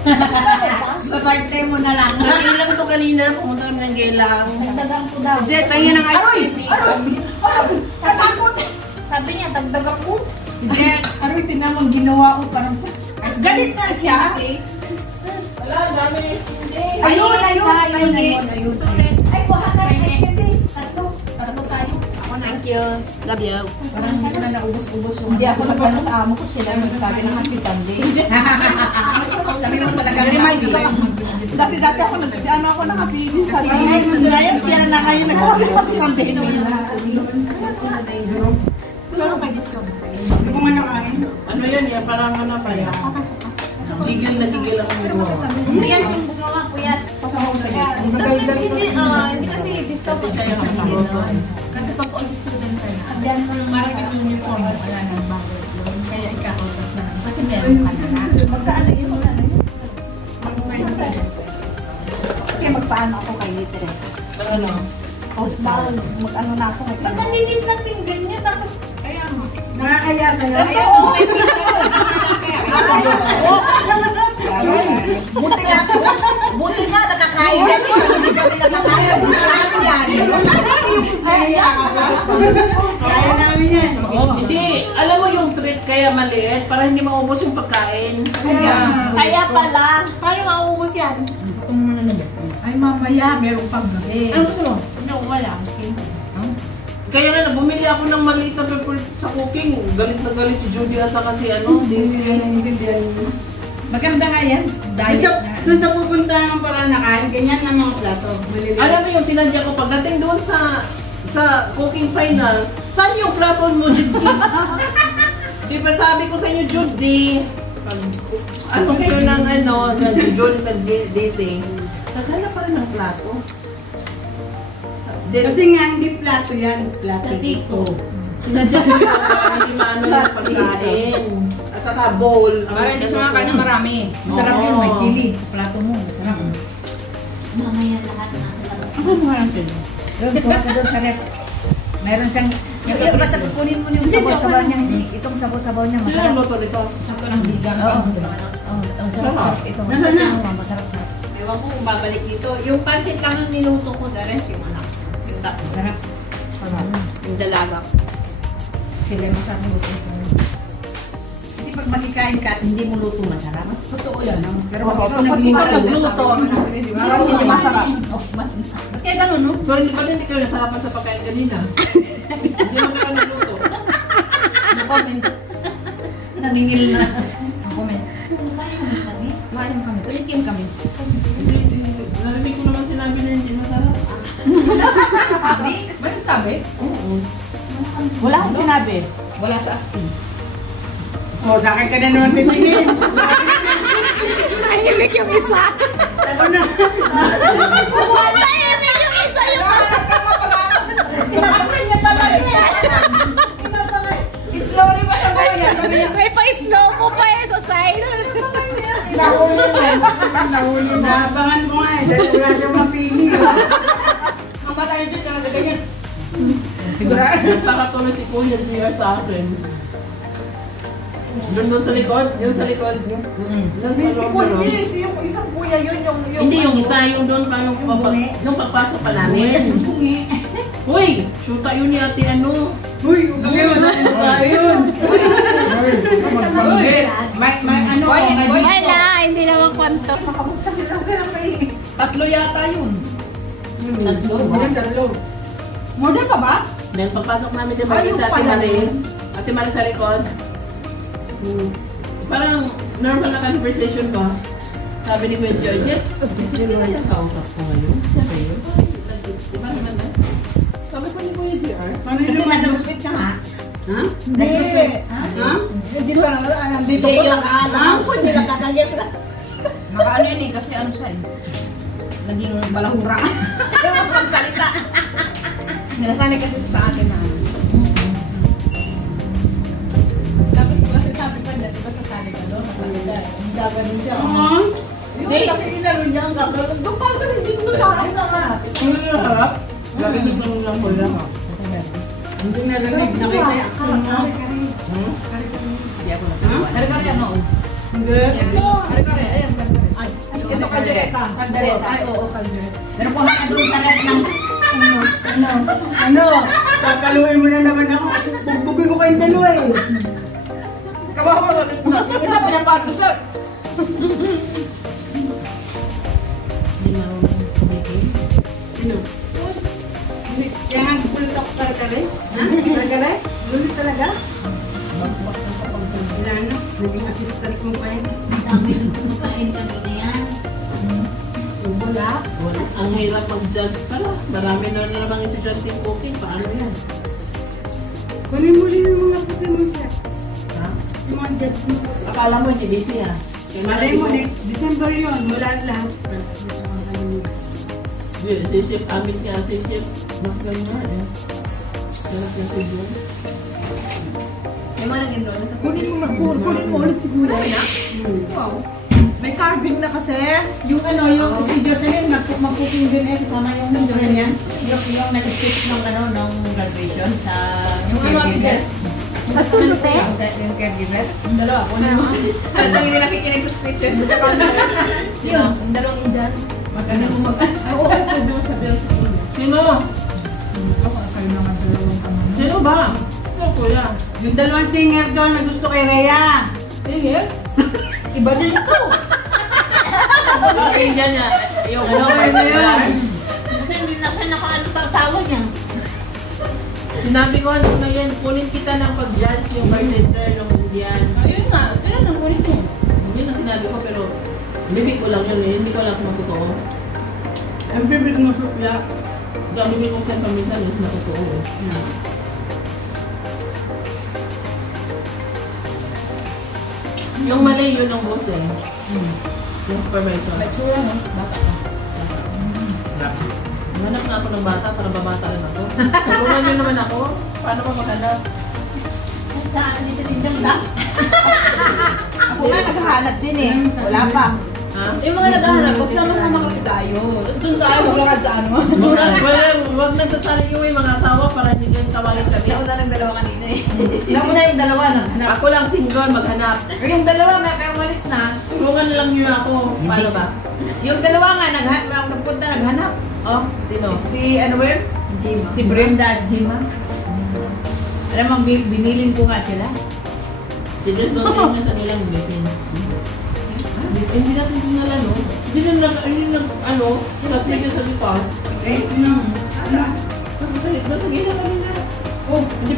Sa birthday mo na lang. Sabi lang to kanina, pumunta kami ng Gelang. Dagdagan ko daw. Jet, pahinga ng ice cream. Katakot! Sabi niya, dagdagan ko. Jet, Aroy, tinamang ginawa ko parang... Galit na siya. wala, dami. Ayun. Ay, kuha ka ng ice cream. Tatlo tayo. Thank you. Love you. Parang hindi ko na naubos-ubos yung... Hindi ako nagpano sa amo ko sila. Sabi ng happy family. Sabi naman talaga. Dati ako nakapili sa live. Ngayon, siya na kayo nag-happy family. Pero may discount. Hindi ko man nakain. Ano yan? Parang ano pa yan. Digil na digil ang ulo. Hindi yan yung gumawa ko yan. Hindi kasi discount kaya kami. Kasi pag all student ka na, marami ng uniform, wala nang bago yun. Kaya ikakausap na lang. Kasi meron ka na. Magkaano yun? Kaya magpaano ako kay Litre. Ano? Mag-ano na ako. Magkanilit lang din ganyan. Tapos, kaya mo. Nakakaya sa'yo. Buti nga, nakakain yan. Hindi kami nakakain. Kaya namin yan. Hindi. Alam mo yung trick kaya maliit para hindi maubos yung pagkain. Kaya pala. Paano mauubos yan? Ay, mamaya, meron pang gabi. Ano gusto mo? Ano, wala. Kaya nga, bumili ako ng maliit na pepper sa cooking. Galit na galit si Judy Asa kasi ano. Maganda nga yan. Diet na. Doon sa pupunta ng para nakain, ganyan ng mga plato. Maliliit. Alam mo yung sinadya ko pagdating doon sa cooking final, saan yung plato mo, Judy? Di ba sabi ko sa inyo, Judy, ano kayo ng ano, Judy sa DC, naghala pa rin ng plato. Kasi nga, hindi plato yan. Plato dito. Sinadya ko yung hindi maano yung pagkain. At saka bowl. Para hindi sumakain ng marami. Masarap yun, may chili. Sa plato mo, masarap. Mamaya lahat na. Ako mga ang chili. Doon, kuha ka doon sa ref. Meron siyang... Basta kukunin mo yung sabaw-sabaw niya. Itong sabaw-sabaw niya, Sino masarap. ang luto nito? Sakto ng bigang. Oo, masarap. Ito, masarap na. Ewan ko kung babalik dito. Yung pancit lang ang niluto ko, the rest yung anak. Masarap. Yung dalaga. Sila masarap luto. Hindi pag makikain ka at hindi mo luto masarap. Totoo yan. Pero pag nagluto, hindi masarap. Ba't kaya ganun, no? Sorry, ba't hindi kayo nasarapan sa pagkain kanina? Hindi mo kayo nagluto. No-comment. Naningil na. No-comment. Kumain kami. Tulikin kami. Narinig ko naman sinabi na hindi masarap. Bakit sabi? Oo. Wala akong sinabi. Wala sa aspin. O, sakay ka na naman titingin. Nahimik yung isa. Ako na. Nahimik yung isa yung Pinapoy niya talaga yan. Slowly pa sa kanya. May pa-slow mo pa eh sa side. Nahuli na. Abangan mo nga eh. Dahil wala siyang mapili. Ang bata nyo dyan, talaga ganyan. Nagpakatuloy si Kuya Gia sa akin. Doon sa likod? Yung sa likod. Si Kundi, yung isang kuya yun, Hindi yung isa, yung doon pa nung pagpasok pa namin. Uy! Shoota yun ni ate ano. Uy, okay mo na yun. May ano, Wala, hindi naman kwento. Tatlo yata yun. Tatlo. model pa ba? Dahil pagpasok namin din bagay sa ate Marie. Ate Marie sa likod. Parang normal na conversation ko. Sabi ni Kuya George, hindi na siya kausap ko ngayon. Siya sa'yo. Diba naman na? Sabi ko ni Kuya GR. Paano yung lumayo? Nag-sweet ka nga. Ha? Hindi. Ha? Hindi ko lang, nandito ko lang ako, hindi lang kakaget na. Makaano yan eh, kasi ano siya eh. Naging balahura. Ewan ko magsalita. Nilasanay kasi sa atin na. Tapos ko kasi sabi pa niya, diba sa sali ka doon, kapalita eh. Ang gaganin siya. Yung kasi inalo niya ang gagawin. Doon pa ka rin dito sa akin na nga. Ano yung harap? Garinig lang ko lang. Hindi nalanig. Nakita yan. Hindi ako natuwa. Kare-kare ano? Hindi. Kare-kare, ayan, kare-kare. kaldereta. Kaldereta. Ay, oo, kaldereta. Pero kung ka doon sa rep ng Ano? Papaluin mo na naman ako. Bugbugin ko kayong dalawa eh. Kabaho mo ba? Yung isa pinapato sa... Hindi marunong kumikin. Sino? Kaya nga gulit ako kare-kare. Ha? Kare-kare? Gulit talaga? Wala na. Naging assistant mo pa yun. Wala. Wala. Ang hirap mag-judge pala. Marami na namang estudyante yung cooking. Paano yan? Kunin mo rin yung mga puti mo siya. Ha? Yung mga judge mo. Akala mo, GDC ah. Malay mo, next December yun. Wala lahat. Si Chef Amit niya, si Chef mas ganyan eh. Sarap yung si John. May mga nag-enroll na sa kunin mo ulit siguro. Wow. May carving na kasi. Yung ano, yung si Jocelyn, mag-cooking din eh. Kasama yung ganyan. Yung nag-speech ng ano, ng graduation sa Yung ano, Ate Jess? Nagtulog eh? Yung caregiver. Dalawa. Halatang hindi nakikinig sa speeches. Yun, yung dalawang Indian. Magkano mo Oo, ito doon sa Bell School. Sino? Kayo naman dalawang kami. Sino ba? Sino kuya? Yung dalawang singer doon na gusto kay Rhea. Sige. Iba din ito. Okay, dyan niya. Yung Ano kayo na yun? Kasi hindi na siya nakaano sa asawa niya. Sinabi ko ano na yan, kunin kita ng pag-judge yung bartender ng Indian. Ayun nga. Kailan ang kulit mo? Yun ang sinabi ko pero bibig ko lang yun eh. Hindi ko alam kung totoo. Ang bibig mo sukla. Gagawin ko sa paminsan is na totoo eh. Yung mali yun ang boss eh. Yung supervisor. May tsura, no? Bata ka. Hanap nga ako ng bata para babata rin ako. Tulungan niyo naman ako. Paano ko maghanap? Saan ni Silindang lang? Ako nga naghahanap din eh. Wala pa. Ha? Yung mga naghahanap, magsama-sama kasi tayo. Tapos dun tayo, maglakad sa ano. Wag nagsasaling yung may mga asawa para hindi kayo tawagin kami. Nauna ng dalawa kanina eh. Nauna yung dalawa naghanap. Ako lang single, maghanap. Yung dalawa nagkamalis na. Tulungan lang niyo ako. Paano ba? Yung dalawa nga nagpunta naghanap. Oh, Sino? si ano ba yun? Jima. Si Brenda at Jima. Alam mo, binilin ko nga sila. Si Jess doon tayo na sa kailang meeting. Hindi natin dinala, no? Hindi nag, ano, kasi yung sa lipa. Okay? Ba't kami na? Oh, hindi